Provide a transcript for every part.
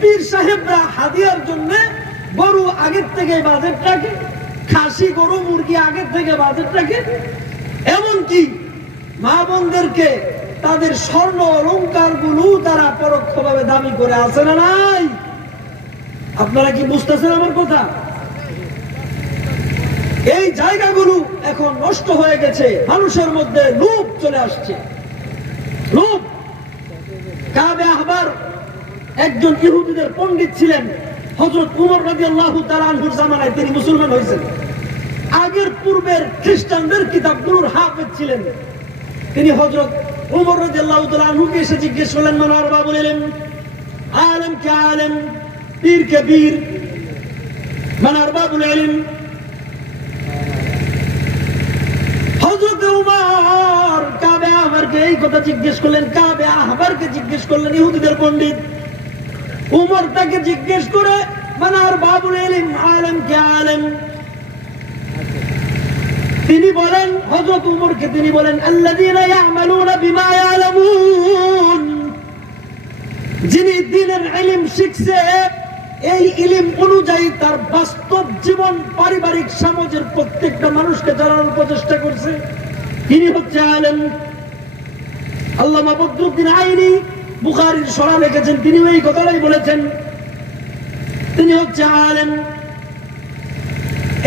পীর সাহেবরা হাদিয়ার জন্য গরু আগের থেকে বাজেট রাখে, খাসি গরু মুরগি আগের থেকে বাজেট রাখে, এমনকি মা বোনদেরকে তাদের স্বর্ণ অলংকার গুলো তারা পরোক্ষভাবে দাবি করে আছে না নাই? আপনারা কি বুঝতেছেন আমার কথা? এই জায়গাগুলো এখন নষ্ট হয়ে গেছে, মানুষের মধ্যে লোভ চলে আসছে, লোভ। কাবে আহবার একজন ইহুদিদের পণ্ডিত ছিলেন, হযরত উমর রাদিয়াল্লাহু তাআলা আনহুর জামানায় তিনি মুসলমান হয়েছেন। আগের পূর্বের খ্রিস্টানদের কিতাবগুলোর হাফেজ ছিলেন। তিনি হযরত উমর রাদিয়াল্লাহু তাআলা আনহুকে এসে জিজ্ঞেস করলেন, মান আরবাবুল ইলম, আলেম কে আলেম, পীর কে পীর, মান আরবাবুল ইলম। হযরত উমর কাবে আহবারকে এই কথা জিজ্ঞেস করলেন, কাবে আহবারকে জিজ্ঞেস করলেন ইহুদিদের পণ্ডিত। উমর তাকে জিজ্ঞেস করে, মান আরবাবুল ইলম, আলেম কে আলেম। তিনি বলেন, হযরত উমরকে তিনি বলেন, আল্লাযীনা ইয়ামালুনা বিমা ইয়ালামুন, যিনি দ্বীনের ইলম শিখছে, এই ইলম অনুযায়ী তার বাস্তব জীবন পারিবারিক সমাজের প্রত্যেকটা মানুষকে জানানোর প্রচেষ্টা করছে, তিনি হচ্ছে আলেম। আল্লামা বদরুদ্দীন আইনি বুখারীর শরহ লিখেছেন, তিনি এই কথাটাই বলেছেন, তিনি হচ্ছে আলেম।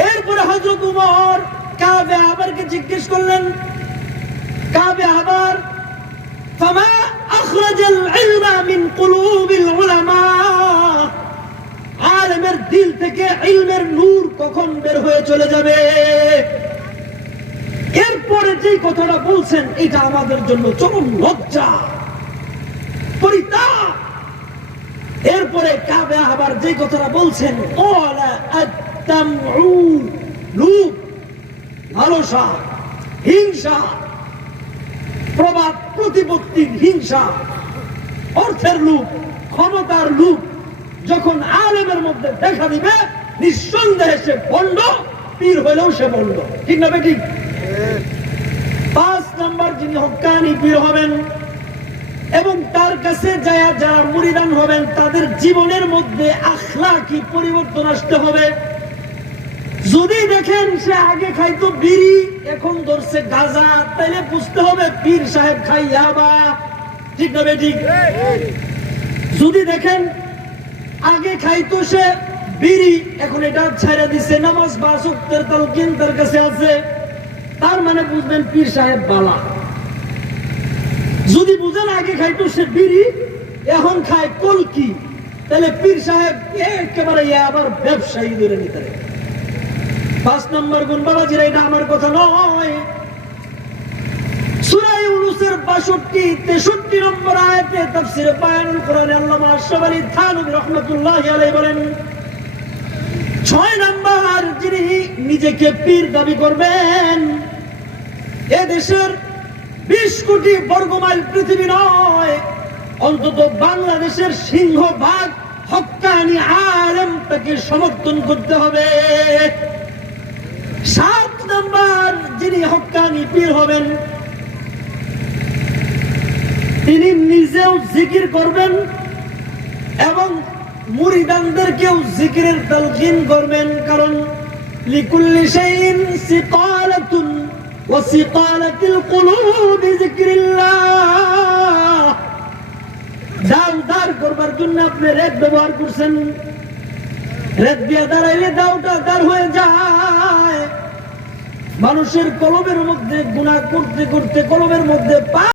এরপরে হযরত উমর কাবে আহবারকে জিজ্ঞেস করলেন, কাবে আহবার, ফামা আখরাজাল ইলমা মিন কুলুবিল উলামা, আলেমের দিল থেকে ইলমের নূর কখন বের হয়ে চলে যাবে? এরপরে যে কথাটা বলছেন এটা আমাদের জন্য চরম লজ্জা, পরিতাপ। এরপরে কাবে আহবার যে কথাটা বলছেন, ক্বালা আত-তামউ, লোভ, লালসা, হিংসা, প্রভাব প্রতিপত্তির হিংসা, অর্থের লোভ, ক্ষমতার লোভ যখন আলেমের মধ্যে দেখা দিবে, নিঃসন্দেহে সে ভণ্ড, পীর হইলেও সে ভণ্ড। ঠিক না বেঠিক? 5 নম্বর, যিনি হক্কানি পীর হবেন এবং তার কাছে যারা মুরিদান হবেন, তাদের জীবনের মধ্যে আখলাকি পরিবর্তন আসতে হবে। যদি দেখেন সে আগে খাইতো বিড়ি, এখন ধরছে গাঁজা, তাইলে বুঝতে হবে পীর সাহেব খাই ইয়াবা। ঠিক না বেঠিক? যদি দেখেন আগে খাইতো সে বিড়ি, এখন এটা ছেড়ে দিছে, নামাজ বা ওয়াক্তের তালকিন তার কাছে আছে, তার মানে বুঝবেন পীর সাহেব বালা। যদি বুঝেন আগে খাইতো সে বিড়ি, এখন খায় কলকি, তাহলে পীর সাহেব একেবারে আবার ব্যবসায়ী ধরে নিতে। 5 নম্বর গুণ বাবাজিরা, এটা আমার কথা নয়। সূরা ইউনূসের 62-63 নম্বর আয়াতে তাফসীরে বায়ানুল কোরআনে আল্লামা আশরাফ আলী থানভী রাহমাতুল্লাহি আলাইহি বলেন, 6 নম্বর, যিনি নিজেকে পীর দাবি করবেন, এ দেশের 20 কোটি বর্গমাইল পৃথিবী নয়, অন্তত বাংলাদেশের সিংহভাগ হক্কানি আলেম তাকে সমর্থন করতে হবে। 7 নম্বর, যিনি হক্কানি পীর হবেন, তিনি নিজেও জিকির করবেন এবং মুরিদানদেরকেও জিকিরের তালকিন করবেন। কারণ লিকুল্লি শাইইন সিকালাতুন ওয়া সিকালাতুল কুলুবি যিকরিল্লাহ। দাও দাঁড় করবার জন্য আপনি রেত ব্যবহার করছেন, রেত দিয়ে দাঁড়াইলে দাওটা দাঁড় হয়ে যায়। মানুষের কলবের মধ্যে গুনাহ করতে করতে কলবের মধ্যে